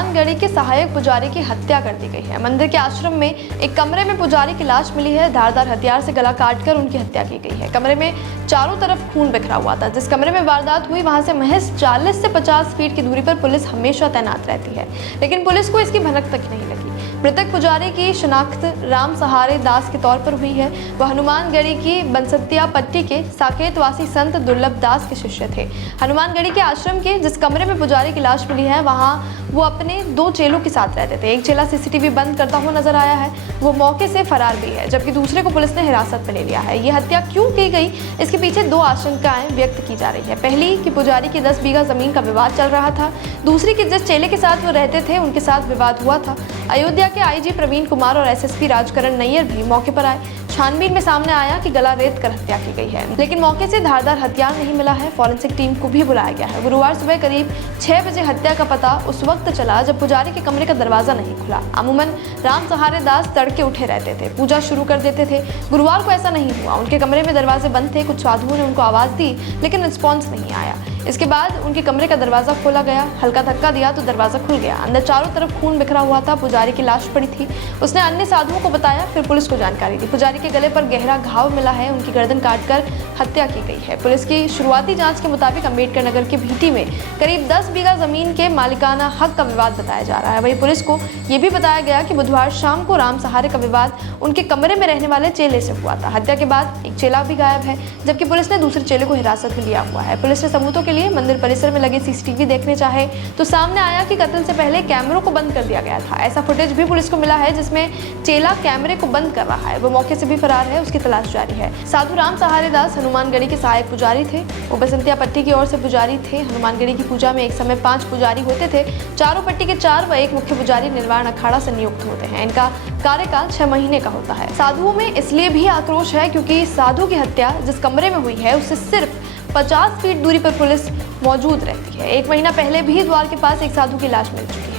हनुमानगढ़ी के सहायक पुजारी की हत्या कर दी गई है। मंदिर के आश्रम में एक कमरे में पुजारी की लाश मिली है। धारदार हथियार से गला काटकर उनकी हत्या की गई है। कमरे में चारों तरफ खून बिखरा हुआ था। जिस कमरे में वारदात हुई वहां से महज 40 से 50 फीट की दूरी पर पुलिस हमेशा तैनात रहती है, लेकिन पुलिस को इसकी भनक तक नहीं लगी। मृतक पुजारी की शिनाख्त राम सहारे दास के तौर पर हुई है। वह हनुमानगढ़ी की बंसतिया पट्टी के साकेतवासी संत दुर्लभ दास के शिष्य थे। हनुमानगढ़ी के आश्रम के जिस कमरे में पुजारी की लाश मिली है वहां वो अपने 2 चेलों के साथ रहते थे। एक चेला सीसीटीवी बंद करता हुआ नजर आया है, वो मौके से फरार भी है, जबकि दूसरे को पुलिस ने हिरासत में ले लिया है। ये हत्या क्यों की गई, इसके पीछे 2 आशंकाएं व्यक्त की जा रही है। पहली कि पुजारी की 10 बीघा जमीन का विवाद चल रहा था। दूसरी कि जिस चेले के साथ वो रहते थे उनके साथ विवाद हुआ था। अयोध्या के आईजी प्रवीण कुमार और एसएसपी राजकरण नैयर भी मौके पर आए। छानबीन में सामने आया कि गला रेत कर हत्या की गई है, लेकिन मौके से धारदार हथियार नहीं मिला है। फॉरेंसिक टीम को भी बुलाया गया है। गुरुवार सुबह करीब 6 बजे हत्या का पता उस वक्त चला जब पुजारी के कमरे का दरवाजा नहीं खुला। अमूमन राम सहारे दास तड़के उठे रहते थे, पूजा शुरू कर देते थे। गुरुवार को ऐसा नहीं हुआ। उनके कमरे में दरवाजे बंद थे। कुछ साधुओं ने उनको आवाज दी, लेकिन रिस्पॉन्स नहीं आया। इसके बाद उनके कमरे का दरवाजा खोला गया। हल्का धक्का दिया तो दरवाजा खुल गया। अंदर चारों तरफ खून बिखरा हुआ था। पुजारी की लाश पड़ी थी। उसने अन्य साधुओं को बताया, फिर पुलिस को जानकारी दी। पुजारी के गले पर गहरा घाव मिला है। उनकी गर्दन काटकर हत्या की गई है। पुलिस की शुरुआती जांच के मुताबिक अम्बेडकर नगर के भीटी में करीब 10 बीघा जमीन के मालिकाना हक का विवाद बताया जा रहा है। वहीं पुलिस को यह भी बताया गया कि बुधवार शाम को राम सहारे का विवाद उनके कमरे में रहने वाले चेले से हुआ था। हत्या के बाद एक चेला भी गायब है, जबकि पुलिस ने दूसरे चेले को हिरासत में लिया हुआ है। पुलिस ने सबूतों के लिए मंदिर परिसर में लगे सीसीटीवी देखने चाहे तो सामने आया कि कत्ल से पहले कैमरों को बंद कर दिया गया था। ऐसा फुटेज भी पुलिस को मिला है जिसमें चेला कैमरे को बंद कर रहा है। वो मौके से भी फरार है, उसकी तलाश जारी है। साधु राम सहारे दास हनुमानगढ़ी के सहायक पुजारी थे। वो बसंतिया पट्टी की ओर से पुजारी थे। हनुमानगढ़ी की पूजा में एक समय 5 पुजारी होते थे। चारों पट्टी के 4 व एक मुख्य पुजारी निर्वाण अखाड़ा से नियुक्त होते हैं। इनका कार्यकाल 6 महीने का होता है। साधुओं में इसलिए भी आक्रोश है क्योंकि साधु की हत्या जिस कमरे में हुई है उससे सिर्फ 50 फीट दूरी पर पुलिस मौजूद रहती है। 1 महीना पहले भी द्वार के पास एक साधु की लाश मिल चुकी है।